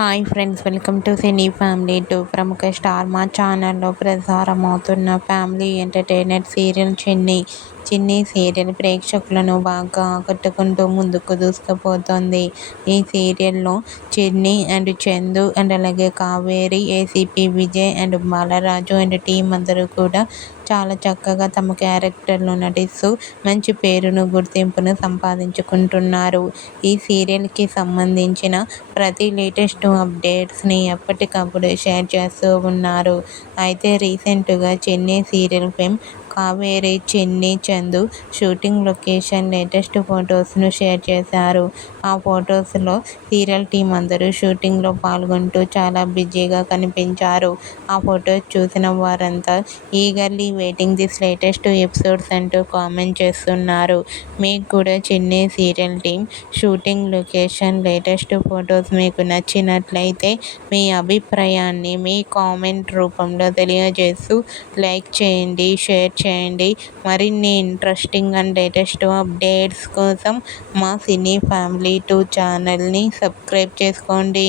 Hi friends, welcome to cine family two. ప్రముఖ star మా ఛానల్లో ప్రసారం అవుతున్న ఫ్యామిలీ ఎంటర్టైనర్ సీరియల్ చిన్ని సీరియల్ ప్రేక్షకులను బాగా ఆకట్టుకుంటూ ముందుకు దూసుకుపోతోంది. ఈ సీరియల్లో చిన్ని అండ్ చందు అండ్ అలాగే Kaveri, ACP Vijay and Balaraju and team అందరూ కూడా చాలా చక్కగా తమ క్యారెక్టర్లు నటిస్తూ మంచి పేరును, గుర్తింపును సంపాదించుకుంటున్నారు. ఈ సీరియల్కి సంబంధించిన ప్రతి లేటెస్ట్ అప్డేట్స్ని ఎప్పటికప్పుడు షేర్ చేస్తూ ఉన్నారు. అయితే రీసెంట్గా Chennai serial fame Kaveri, Chinni, Chandu shooting location latest ఫొటోస్ను షేర్ చేశారు. ఆ ఫొటోస్లో సీరియల్ టీం అందరూ షూటింగ్లో పాల్గొంటూ చాలా బిజీగా కనిపించారు. ఆ ఫొటోస్ చూసిన వారంతా eagerly waiting this latest episodes అంటూ కామెంట్ చేస్తున్నారు. మీకు కూడా Chennai serial team shooting location latest photos మీకు నచ్చినట్లయితే మీ అభిప్రాయాన్ని మీ కామెంట్ రూపంలో తెలియజేస్తూ లైక్ చేయండి, షేర్ చేయండి. మరిన్ని ఇంట్రెస్టింగ్ అండ్ లేటెస్ట్ అప్డేట్స్ కోసం మా సినీ ఫ్యామిలీ 2 ఛానల్ని సబ్స్క్రైబ్ చేసుకోండి.